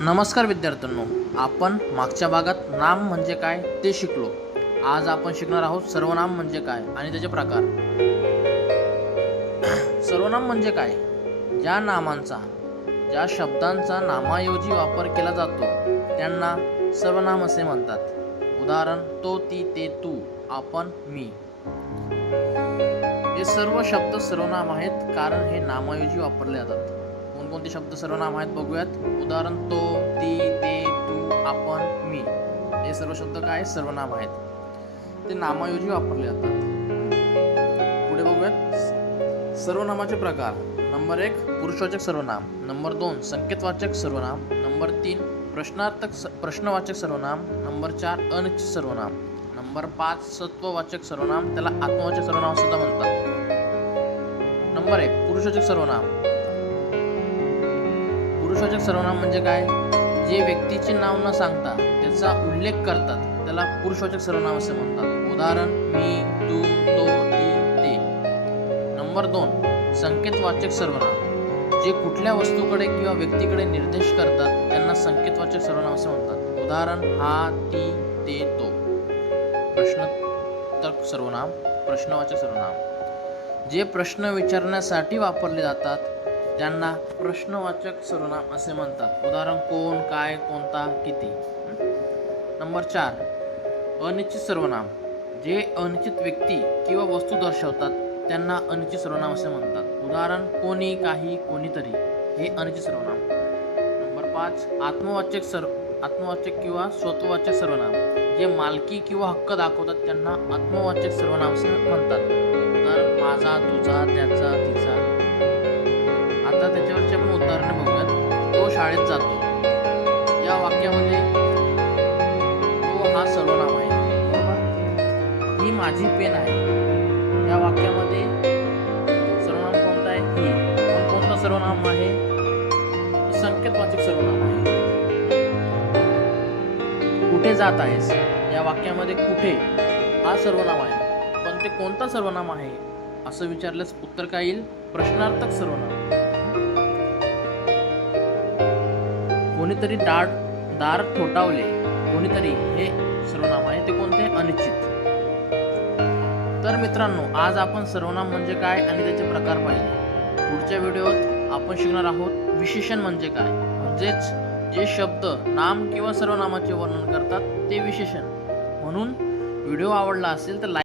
नमस्कार विद्यार्थ्यांनो आपण मागच्या भागात नाम म्हणजे काय ते शिकलो. आज आपण शिकणार आहोत सर्वनाम म्हणजे काय आणि त्याचे प्रकार. सर्वनाम म्हणजे काय? ज्या नामांचा ज्या शब्दांचा नामाऐवजी वापर केला जातो त्यांना सर्वनाम असे म्हणतात. उदाहरण तो ती ते तू आपण मी. हे सर्व शब्द सर्वनाम आहेत कारण हे नामाऐवजी वापरले जातात. कोणकोणते शब्द सर्वनाम आहेत बघूयात. उदाहरण तो ती ते तू आपण मी. हे सर्व शब्द काय? सर्वनाम आहेत. ते नामायोजी वापरले जातात. पुढे बघूयात. सर्वनामाचे प्रकार. नंबर एक पुरुषवाचक सर्वनाम नंबर दोन संकेतवाचक सर्वनाम नंबर तीन प्रश्नार्थक प्रश्नवाचक सर्वनाम नंबर चार अनिश्चित सर्वनाम नंबर पाच सत्ववाचक सर्वनाम त्याला आत्मवाचक सर्वनाम सुद्धा म्हणतात. नंबर एक पुरुषवाचक सर्वनाम पुरुषवाचक सर्वनाम म्हणजे काय? जे व्यक्तीचे नाव न सांगता त्याचा उल्लेख करतात त्याला पुरुषवाचक सर्वनाम असे म्हणतात. उदाहरण मी तू तो ती ते. नंबर दोन संकेतवाचक सर्वनाम. जे कुठल्या वस्तूकडे किंवा व्यक्तीकडे निर्देश करतात त्यांना संकेतवाचक सर्वनाम असे म्हणतात. उदाहरण हा ती ते तो. प्रश्नोत्तर सर्वनाम प्रश्नवाचक सर्वनाम. जे प्रश्न विचारण्यासाठी वापरले जातात त्यांना प्रश्नवाचक सर्वनाम असे म्हणतात. उदाहरण कोण काय कोणता किती? नंबर चार अनिश्चित सर्वनाम. जे अनिश्चित व्यक्ती किंवा वस्तू दर्शवतात त्यांना अनिश्चित सर्वनाम असे म्हणतात. उदाहरण कोणी काही कोणीतरी. हे अनिश्चित सर्वनाम. नंबर पाच आत्मवाचक सर्व आत्मवाचक किंवा स्वतवाचक सर्वनाम. जे मालकी किंवा हक्क दाखवतात त्यांना आत्मवाचक सर्वनाम असे म्हणतात. उदाहरण माझा तुझा त्याचा तिचा. आता त्याच्यावरची आपण उदाहरणं बघूयात. तो शाळेत जातो. या वाक्यामध्ये तो हा सर्वनाम आहे. ही माझी पेन आहे. या वाक्यामध्ये सर्वनाम कोणता आहे? ही. पण कोणता सर्वनाम आहे? संकेतवाचक सर्वनाम आहे. कुठे जात आहेस? या वाक्यामध्ये कुठे? हा सर्वनाम आहे. पण ते कोणता सर्वनाम आहे? असं विचारल्यास उत्तर काय येईल? प्रश्नार्थक सर्वनाम. कोणीतरी दार दार ठोठावले. कोणीतरी हे सर्वनाम आहे ते कोणते? अनिश्चित. तर मित्रांनो आज आपण सर्वनाम म्हणजे काय आणि त्याचे प्रकार पाहिले. पुढच्या व्हिडिओत आपण शिकणार आहोत विशेषण म्हणजे काय. म्हणजेच जे शब्द नाम किंवा सर्वनामाचे वर्णन करतात ते विशेषण. म्हणून व्हिडिओ आवडला असेल तर लाईक